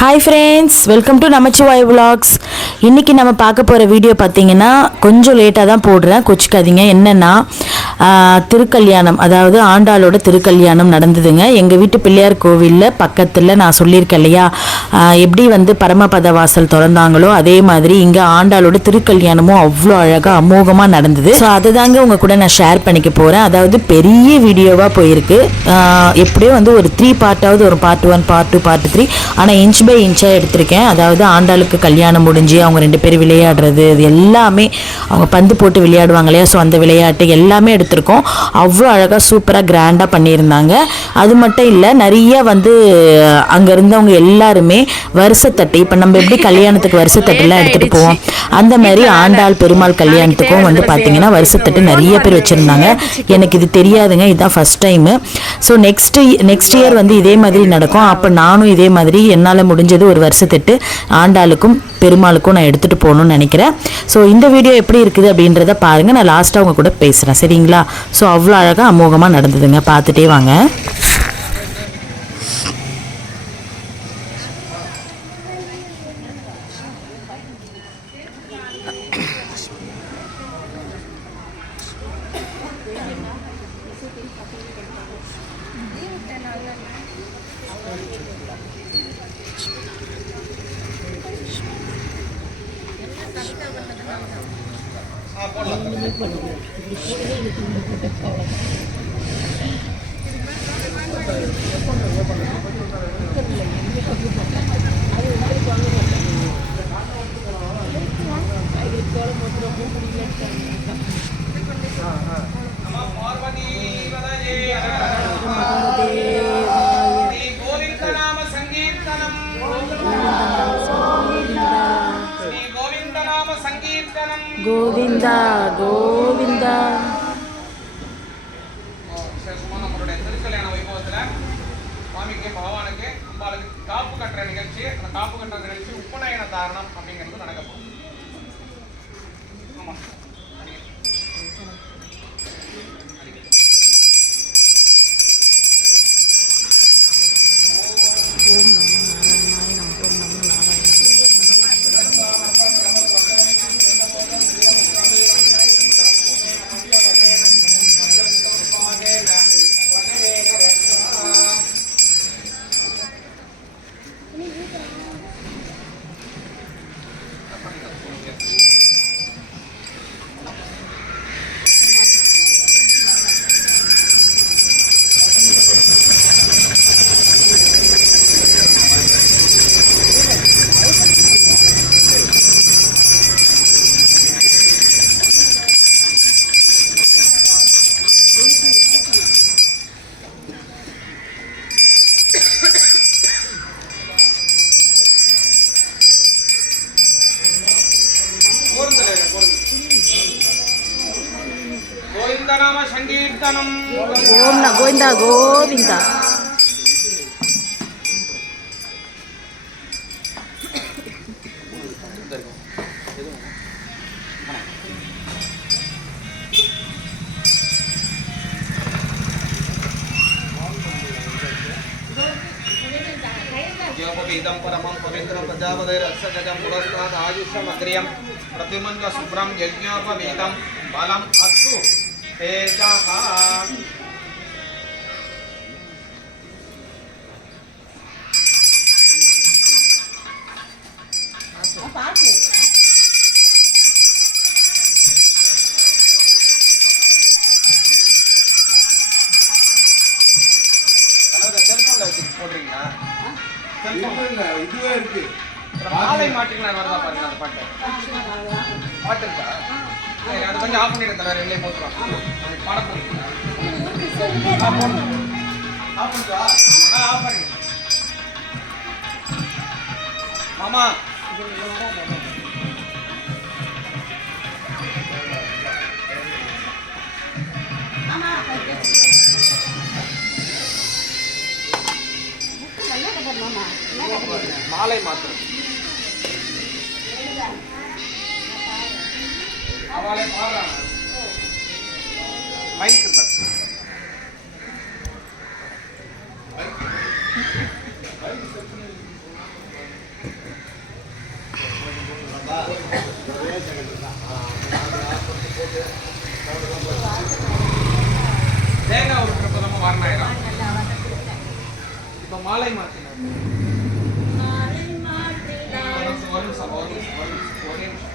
Hi friends, welcome to Namachivay vlogs. இன்றைக்கி நம்ம பார்க்க போகிற வீடியோ பார்த்திங்கன்னா கொஞ்சம் லேட்டாக தான் போடுறேன், கொச்சிக்காதீங்க. என்னென்னா திருக்கல்யாணம், அதாவது ஆண்டாளோட திருக்கல்யாணம் நடந்ததுங்க எங்கள் வீட்டு பிள்ளையார் கோவிலில் பக்கத்தில். நான் சொல்லியிருக்கேன் இல்லையா, எப்படி வந்து பரமபத வாசல் திறந்தாங்களோ அதே மாதிரி இங்கே ஆண்டாளோட திருக்கல்யாணமும் அவ்வளோ அழகாக அமோகமாக நடந்தது. ஸோ அதை தாங்க உங்கள் கூட நான் ஷேர் பண்ணிக்க போகிறேன். அதாவது பெரிய வீடியோவாக போயிருக்கு. எப்படியோ வந்து ஒரு 3 பார்ட்டாவது ஒரு பார்ட் 1, பார்ட் 2, பார்ட் 3, ஆனால் இன்ச் பை இன்ச்சாக எடுத்திருக்கேன். அதாவது ஆண்டாளுக்கு கல்யாணம் முடிஞ்சு அவங்க 2 பேரும் விளையாடுறது, இது எல்லாமே அவங்க பந்து போட்டு விளையாடுவாங்க இல்லையா, ஸோ அந்த விளையாட்டு எல்லாமே எடுத்திருக்கோம். அவ்வளோ அழகாக சூப்பராக கிராண்டாக பண்ணியிருந்தாங்க. அது மட்டும் இல்லை, நிறைய வந்து அங்கே இருந்தவங்க எல்லாருமே வருஷத்தட்டு, இப்போ நம்ம எப்படி கல்யாணத்துக்கு வருஷத்தட்டுலாம் எடுத்துகிட்டு போவோம், அந்த மாதிரி ஆண்டாள் பெருமாள் கல்யாணத்துக்கும் வந்து பார்த்திங்கன்னா வருஷத்தட்டு நிறைய பேர் வச்சுருந்தாங்க. எனக்கு இது தெரியாதுங்க, இதுதான் first time. So next year வந்து இதே மாதிரி நடக்கும். அப்போ நானும் இதே மாதிரி என்னால் முடிஞ்சது ஒரு வருஷத்தட்டு ஆண்டாளுக்கும் பெருமாளுக்கும் நான் எடுத்துகிட்டு போகணும்னு நினைக்கிறேன். ஸோ இந்த வீடியோ எப்படி இருக்குது அப்படின்றத பாருங்கள். நான் லாஸ்ட்டாக அவங்க கூட பேசுகிறேன், சரிங்களா? ஸோ அவ்வளோ அழகாக அமோகமாக நடந்ததுங்க, பார்த்துட்டே வாங்க. கோவிந்தா கோவிந்தா. நம்மளுடைய திருக்கல்யாண வைபவத்தில் சுவாமிக்கு பகவானுக்கு அம்பாளுக்கு காப்பு கட்டுற நிகழ்ச்சி, அந்த காப்பு கட்டுற நிகழ்ச்சி உபநயன தாரணம் அப்படிங்கிறது நடக்க போகுது. ஆமாம், ஓம் நமோ நாராயணாய நம. ஓம் நமோ நாராயணாய. ஓம் ந கோவிந்தா கோவிந்தா. योपवीतं परमं पवित्रं प्रजापतिरक्षगजं पुरस्तात् आयुष्यमग्र्यं प्रतिमन्द शुभ्रं यज्ञोपवीतं बलम् अस्तु तेजः. போடுறீங்களா? இதுவே இருக்கு. மாலை மாட்டிக்கலாம் வரதா பாருங்க. அந்த பாட்டு பாட்டு இருக்கா? சரி, அது கொஞ்சம் ஆஃப் பண்ணிடுங்க தலைவர், வெளியே போட்டுருவாங்க. பாட போறீங்களா? ஆஃப் பண்ணுவா? ஆஃப் பண்ணுங்க மாமா. மாலை மாத்திரம் அவளை பாடுறாங்க மைக் மாறினாயிரம். இப்போ மாலை மாற்றினார். ஒரு நிமிஷம் ஒரே நிமிஷம்.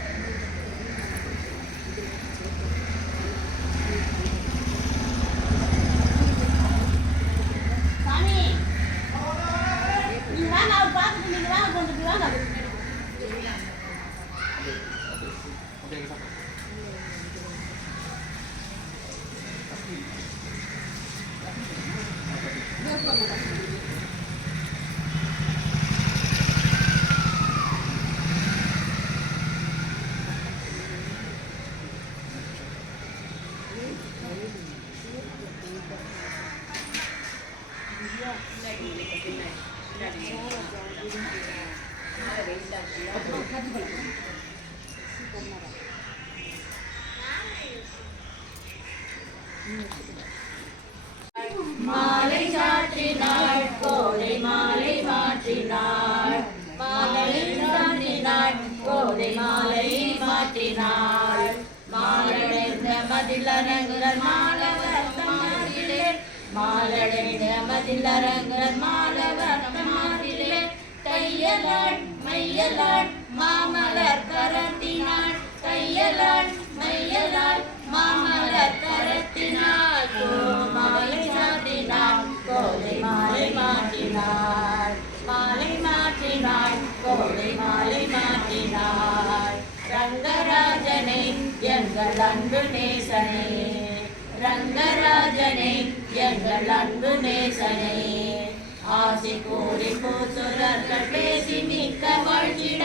மாலை சாற்றினாள் கோதை மாலை மாற்றினாள் மாலை சாற்றினாள் கோதை மாலை மாற்றினாள் மாலடைந்த மதிலரங்கர் மாலவர் தம்மாரிலே மாலடைந்த மதிலரங்கர் மாலவர் தம்மாரிலே தையலாள் மையலாள் மாமலர் கரத்தினாள் தையலாள் மையலாள் மாமலர் கரத்தினாள் மாலை சாற்றினாள் கோதை மாலை மாற்றினாள் மாலை மாற்றினாள் கோதை மாலை மாற்றினாள் ரங்கராஜனை எங்கள் அன்பு நேசனே ரங்கராஜனை எங்கள் அன்பு நேசனே ஆசி கூறி பூசுரர்கள் பேசி மிக்க வாழ்ச்சிட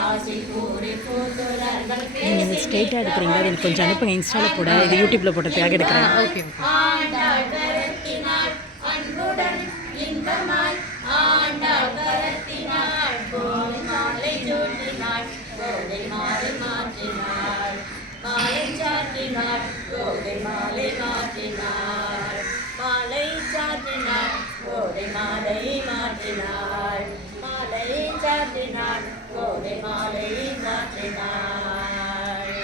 ஆசி கூறி பூசுரர்கள் பேசி ஸ்ட்ரெயிட்டாக எடுக்கிறீங்க அது எனக்கு கொஞ்சம் அனுப்புங்க இன்ஸ்டாவில் போட இது யூடியூப்பில் போட்டதுக்காக எடுக்கிறேன். ஓகே ஆண்டாள் கரத்தினாள் அன்புடன் இன்பமாய் ஆண்டாள் கரத்தினாள் கோதை மாலை சூட்டினாள் கோதை மாலை மாற்றினாள் மாலை சாற்றினாள் கோதை மாலை மாற்றினாள் மாலை சாற்றினாள் கோதை மாலை மாற்றினாள் மாலை சாற்றினாள் கோதை மாலை மாற்றினாள்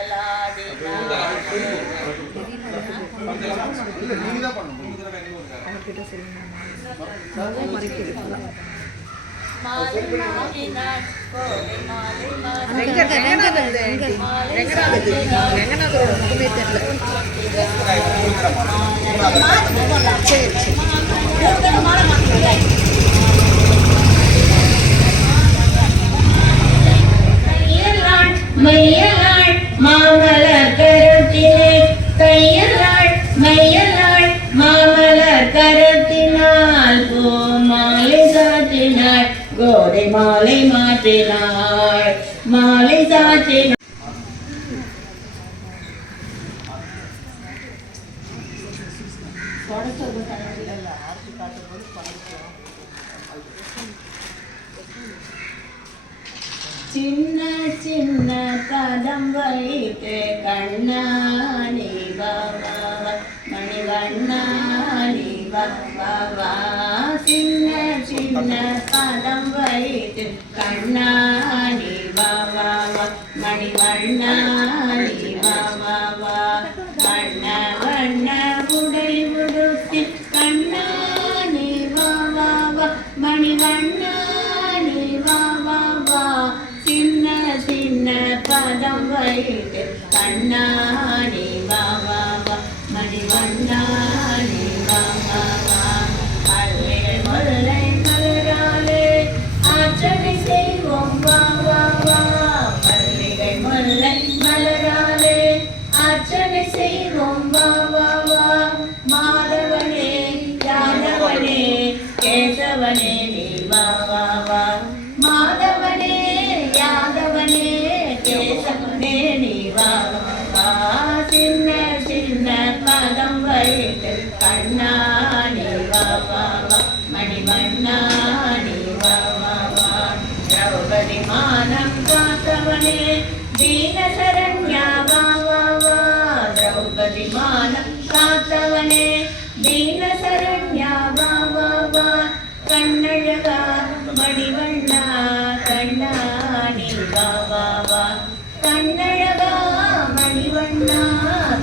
கண்ணோஞ்சலாடினாள் இல்ல நீங்க தான் பண்ணணும். மாலை மாற்றினாள் கோதை மாலை மாற்றினாள் மாலை சாற்றினாள் மையலாள் மாமலர் கரத்திலே தையலாள் மையலாள் மாமலர் கரத்தினாள் மாலை சாற்றினாள் கோதை மாலை மாற்றினாள் மாலை சாற்றினாள் சின்ன சின்ன பதம் வைத்து கண்ணாணி பாபா மணிவண்ணாணி பாபா சின்ன சின்ன பதம் வைத்து கண்ணாணி பாபா மணிவண்ணாணி பாபா வண்ண வண்ண உடை உடுத்தி கண்ணாணி பாபா மணிவண்ணாணி பாபா சின்ன சின்ன பதம் வைத்து கண்ணாணி பாபா மணிவண்ணாணி பாபா மல்லை முல்லை மலராலே அர்ச்சனை செய்வோம் பாபா மல்லிகை முல்லை மலராலே அர்ச்சனை செய்வோம் பாபா மாதவனே யாதவனே கேசவனே நீ பாபா மாதவனே யாதவனே கேசவனே நீ பாபா சின்ன சின்ன பதம் வைத்து கண்ணாணி பாபா மணிவண்ணாணி பாபா திரௌபதி மானம் காத்தவனே தீன சரண்யா பாபா திரௌபதி மானம் காத்தவனே தீன சரண்யா பாபா கண்ணழகா மணிவண்ணா கண்ணாணி பாபா கண்ணழகா மணிவண்ணா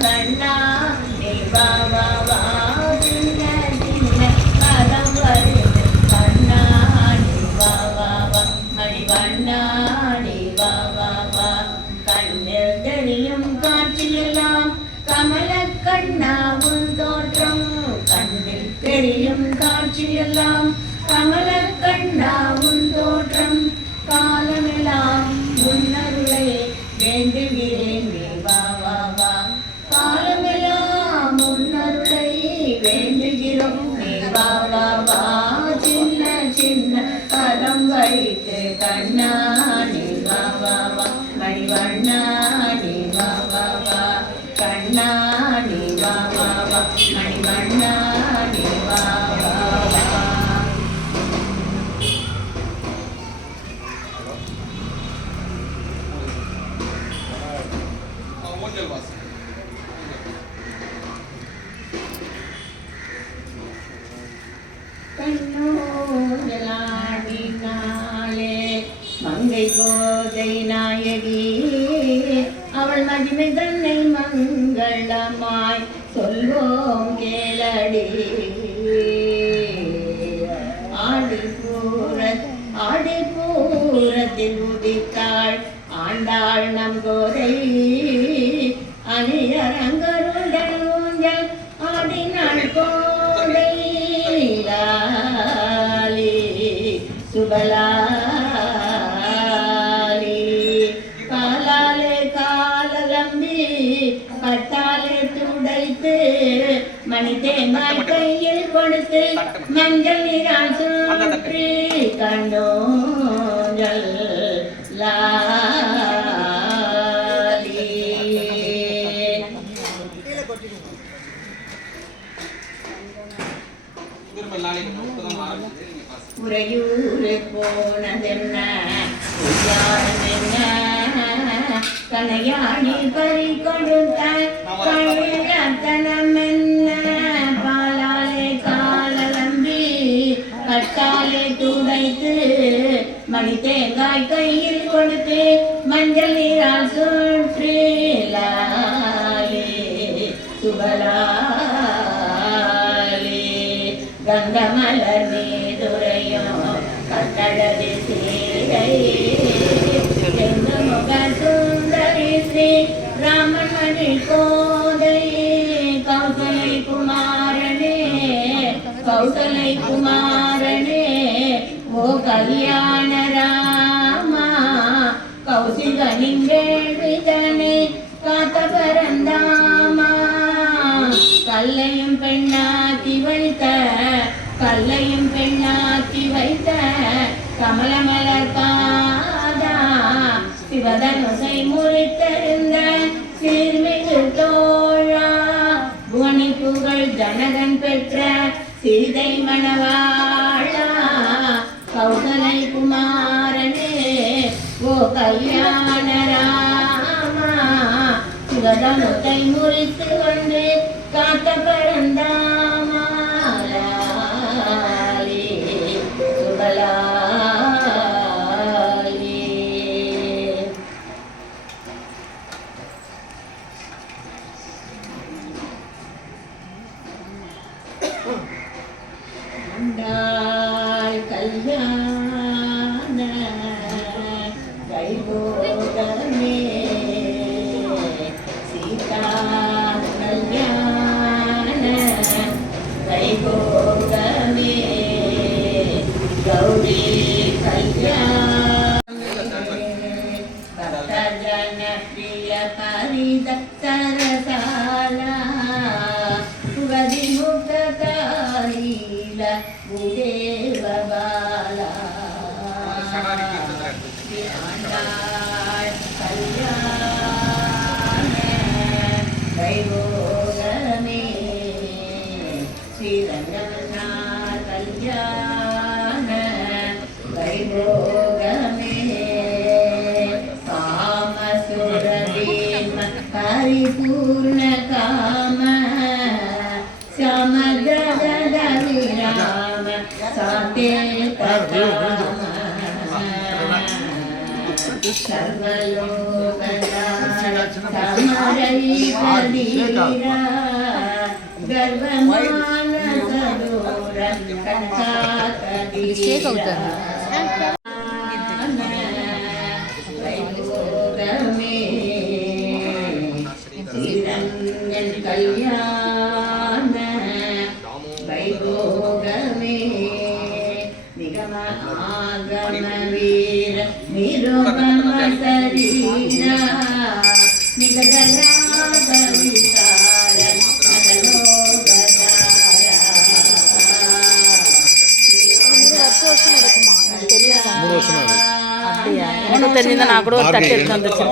கண்ணா மணிவண்ணா நீ வா வா வா மணிவண்ணா நீ வா வா வா. ஊஞ்சல் வாசி. கண்ணோஞ்சலாடினாளே மங்கை கோதை நாயகி அவள் மகிமை தன்னை மங்களமாய் சொல்வோம் கேளடி. ஆடிப்பூரத்தில் உதித்தாள் ஆண்டாள் நம் கோதை அணியரங்கருடன் ஊஞ்சல் ஆடினாள் கோதை லாலி சுபலாலி. காலாலே காலலம்பி பட்டாலே துடைத்து மணி தேங்காய் கையில் கொடுத்து மஞ்சள் நீரால் சுற்றி கண்டோஞ்சல் லாலி. திரும்ப லாலி இப்பதான் ஆரம்பிச்சு நீங்க பாஸ். உறையூரு போனதென்ன என்ன கனையாணி பறி கொடுத்த கழியத்தனம் என்ன. பாலாலே காலலம்பி கட்டாலே துடைத்து மணி தேங்காய் கையில் கொடுத்து மஞ்சள் நீரால் சுற்றி லாலி சுபலாலி. கங்கமலர் மீதுரையும் கட்டழகு சீரை முக சுந்தரி ஸ்ரீ ராமன் மணி கோதை கௌசலை குமாரனே கௌசலை குமாரனே ஓ கல்யாண ராமா கௌசிகனின் வேள்விதனை காத்த பரந்தாமா. கல்லையும் பெண்ணாக்கி வைத்த கல்லையும் பெண்ணாக்கி வைத்த கமலமலர் பாதா சிவதனுசை முறித்தெழுந்த சீர்மிகு தோழா புவனி புகழ் ஜனகன் பெற்ற சீதை மணவாளா கௌசலை குமாரனே ஓ கல்யாண ராமா சிவதனுசை முறித்து வந்து காத்த பரந்தாமா லாலி சுபலாலி. ஆண்டாள் கல்யாண கைபோகமே சீதா கல்யாண கைபோகமே கௌரி கல்யாண பக்தஜன பிரிய பரிதரசாலா புகதிமுகதாரீல உதேவ பாலா. ஆண்டாள் கல்யாண வைபோகமே ஸ்ரீரங்கநாத கல்யாண வைபோகமே. காமசுரதீம பரிபூர்ண காம சமதத விராம சாந்தே பதாம சர்வலோகதா சமரை கதீரா கர்வமான சதோர கண்டா கதீரா. வைபோகமே ஸ்ரீரங்கன் கல்யாண வைபோகமே. நிகம ஆகம வீர நிருபம சரீரா நிகதராக விசார நகலோகதாரா. வருஷம் நடக்குமா எனக்கு தெரியாது. அப்படியா? எனக்கு தெரிஞ்சிருந்தா நான் கூட ஒரு தட்டு எடுத்து வந்துருச்சேன்.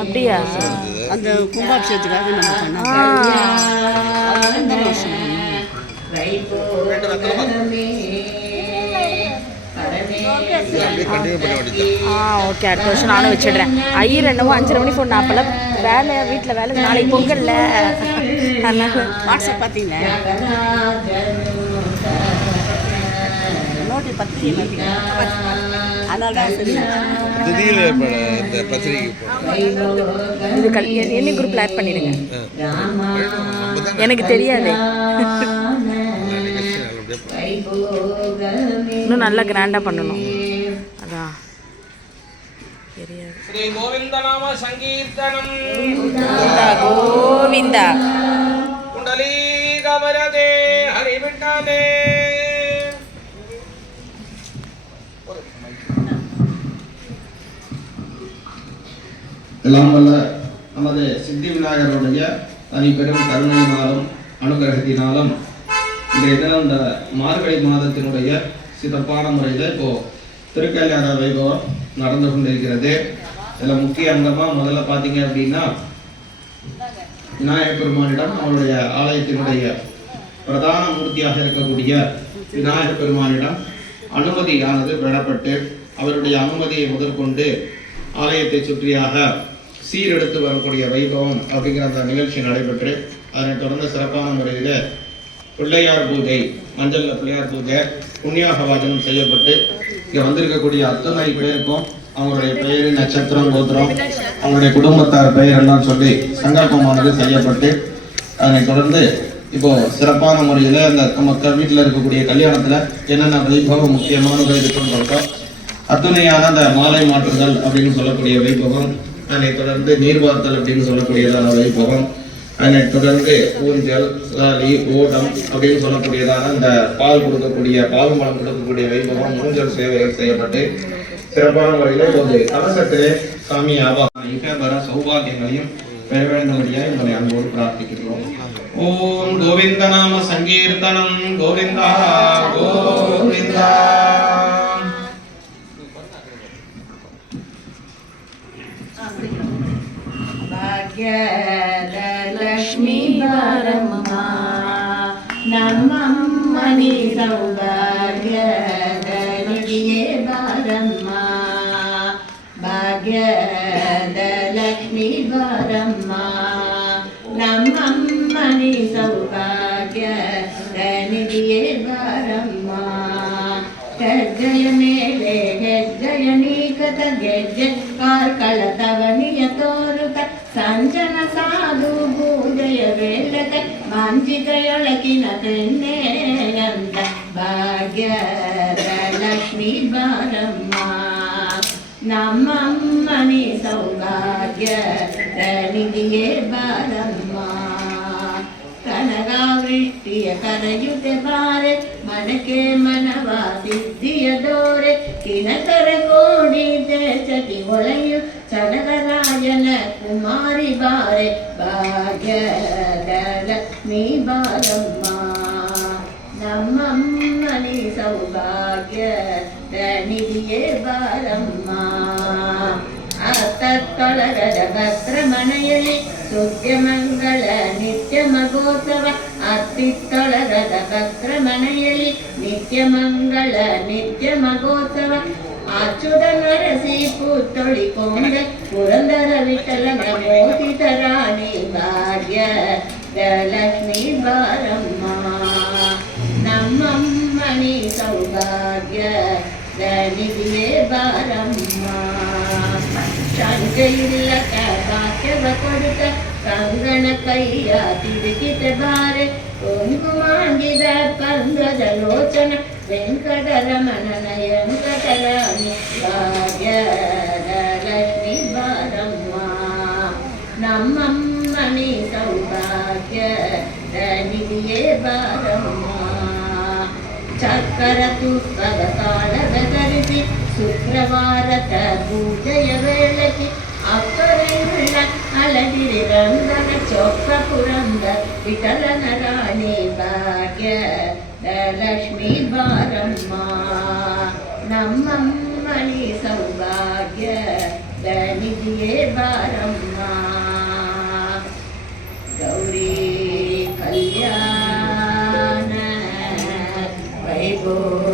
அப்படியா? அந்த கும்பாபிஷேகத்துக்காக நம்ம பண்ணோம். அந்த வருஷம் ஓகே, அடுத்த வருஷம் நானும் வச்சிடுறேன். ஐயர் என்னவோ 5:30 மணி ஃபோன், அப்போல்லாம் வேலை வீட்டில் வேலை, நாளைக்கு பொங்கல்ல அதனால வாட்ஸ்அப் பார்த்தீங்களா நோட்டு பத்திரிகை அதனால தான் இது என்ன குரூப்பில் ஆட் பண்ணிடுங்க, எனக்கு தெரியாது. இன்னும் நல்லா கிராண்டாக பண்ணணும், அதான் தெரியாது. ஸ்ரீ கோவிந்த நாம சங்கீர்த்தனம் கோவிந்தா குண்டலீ கமரதே ஹரிவிட்டாலே. எல்லாம் வல்ல நமது சித்தி விநாயகருடைய தனிப்பெரும் கருணையினாலும் அனுகிரகத்தினாலும் இன்றைய தினம் இந்த மார்கழி மாதத்தினுடைய சிறப்பான முறையில் இப்போ திருக்கல்யாண வைபவம் நடந்து கொண்டிருக்கிறது. இதில் முக்கிய அங்கமாக முதல்ல பார்த்தீங்க அப்படின்னா விநாயகப் பெருமானிடம் அவருடைய ஆலயத்தினுடைய பிரதான மூர்த்தியாக இருக்கக்கூடிய விநாயகப் பெருமானிடம் அனுமதியானது பெறப்பட்டு அவருடைய அனுமதியை முதற்கொண்டு ஆலயத்தை சுற்றியாக சீரெடுத்து வரக்கூடிய வைபவம் அப்படிங்கிற அந்த நிகழ்ச்சி நடைபெற்று அதனைத் தொடர்ந்து சிறப்பான முறையில் பிள்ளையார் பூஜை, மஞ்சள் பிள்ளையார் பூஜை, புண்ணியாக வாசனம் செய்யப்பட்டு இங்கே வந்திருக்கக்கூடிய அத்தனை பேருக்கும் அவங்களுடைய பெயர், நட்சத்திரம், கோத்திரம், அவங்களுடைய குடும்பத்தார் பெயர் எல்லாம் சொல்லி சங்கல்பமானது செய்யப்பட்டு அதனைத் தொடர்ந்து இப்போ சிறப்பான முறையில் அந்த மக்கள் வீட்டில் இருக்கக்கூடிய கல்யாணத்தில் என்னென்ன வைபவம் முக்கியமானது இருக்குன்னு சொல்கிறோம். அத்துணையான அந்த மாலை மாற்றுதல் அப்படின்னு சொல்லக்கூடிய வைபவம், அதனைத் தொடர்ந்து நீர்வார்த்தல் அப்படின்னு சொல்லக்கூடியதான வைபவம், அதனைத் தொடர்ந்து ஊஞ்சல், சாலி, ஓடம் அப்படின்னு சொல்லக்கூடியதான அந்த பால் கொடுக்கக்கூடிய பால் மலம் கொடுக்கக்கூடிய வைபவம், ஊஞ்சல் சேவைகள் செய்யப்பட்டு சிறப்பான முறையில் ஒரு கலசத்திலே சாமி ஆபார சௌபாகியங்களையும் பெற வேண்டும்படியாக உங்களை அன்போடு பிரார்த்திக்கிறோம். ஓம் கோவிந்த நாம சங்கீர்த்தனம் கோவிந்தா கோவிந்தா. ಭಾಗ್ಯದಲಕ್ಷ್ಮೀ ಬಾರಮ್ಮ ನಮ್ಮಮ್ಮನಿ ಸೌಭಾಗ್ಯದನಿಗೆ ಬಾರಮ್ಮ. ಭಾಗ್ಯದಲಕ್ಷ್ಮೀ ಬಾರಮ್ಮ ನಮ್ಮಮ್ಮನಿ ಸೌಭಾಗ್ಯದನಿಗೆ ಬಾರಮ್ಮ. ಹೆಜ್ಜೆಯ ಮೇಲೆ ಹೆಜ್ಜೆಯ ನೀಕತ ಗೆಜ್ಜೆ ಕಾರ್ಕಳತವನಿಯ ತೋರುತ ಸಂಜನ ಸಾಧು ಪೂಜೆಯ ವೇಳಕ ಮಂಜಿಗೆಯೊಳಗಿನ ಬೆಣ್ಣೆಯಂತ ಭಾಗ್ಯದ ಲಕ್ಷ್ಮೀ ಬಾರಮ್ಮ ನಮ್ಮಮ್ಮನಿ ಸೌಭಾಗ್ಯದ ನಿಧಿಯೇ ಬಾರಮ್ಮ. ಕನಗಾವೃಷ್ಟಿಯ ಕರೆಯುತ್ತೆ ಬಾರೆ ಮನಕ್ಕೆ ಮನವ ಸಿದ್ಧಿಯ ದೋರೆ ಕಿಣಕರ ಕೋಡಿ ದೇಶಕ್ಕೆ ಹೊಳೆಯು ಚಡಗರಾಯನ ಕುಮಾರಿ ಬಾರೆ ಭಾಗ್ಯದ ಲಕ್ಷ್ಮೀ ಬಾರಮ್ಮ ನಮ್ಮಮ್ಮನಿ ಸೌಭಾಗ್ಯದ ನಿಧಿಯೇ ಬಾರಮ್ಮ. ಅತ್ತೊಳಗದ ಭದ್ರ ಮನೆಯಲ್ಲಿ ಸುದ್ಯ ಮಂಗಳ ನಿತ್ಯ ಮಗೋತ್ಸವ ಅತ್ತಿತ್ತೊಳಗದ ಭದ್ರ ಮನೆಯಲ್ಲಿ ನಿತ್ಯ ಮಂಗಳ ನಿತ್ಯ ಮಗೋತ್ಸವ ಅಚ್ಚುತ ನರಸಿ ಪುತ್ತೊಳಿಕೊಂಡ ಪುರಂದರ ವಿಠಲನ ಮೋಹಿತ ರಾಣಿ ಭಾಗ್ಯದ ಲಕ್ಷ್ಮೀ ಬಾರಮ್ಮ ನಮ್ಮಮ್ಮನಿ ಸೌಭಾಗ್ಯದ ನಿಧಿಯೇ ಬಾರಮ್ಮ. ಶಂಕೆಯಿಲ್ಲಕ ವಾಕ್ಯವ ಕೊಡುತ್ತ ಕಂಗಣ ಕೈಯ ತಿರುಗಿತ ಬಾರೆ ಕುಂಕುಮಾಂಗಿದ ಕಂದದ ಲೋಚನ ವೆಂಕಟರಮಣನ ವೆಂಕಟರಾಣಿ ಭಾಗ್ಯದ ಲಕ್ಷ್ಮೀ ಬಾರಮ್ಮ ನಮ್ಮಮ್ಮನಿ ಸೌಭಾಗ್ಯದ ನಿಧಿಯೇ ಬಾರಮ್ಮ. ಚಕ್ಕರ ತುಪ್ಪದ ಕಾಳದ ಧರಿಸಿ ಶುಕ್ರವಾರದ ಪೂಜೆಯ ವೇಳಕ್ಕೆ ಅಪ್ಪರೆಯುಳ್ಳ ಅಳಗಿರಿ ರಂಗನ ಚೊಕ್ಕ ಪುರಂದ ವಿಠಲನ ರಾಣಿ ಭಾಗ್ಯದ ಲಕ್ಷ್ಮೀ ಬಾರಮ್ಮ ನಮ್ಮಮ್ಮನಿ ಸೌಭಾಗ್ಯದ ನಿಧಿಯೇ ಬಾರಮ್ಮ. போல்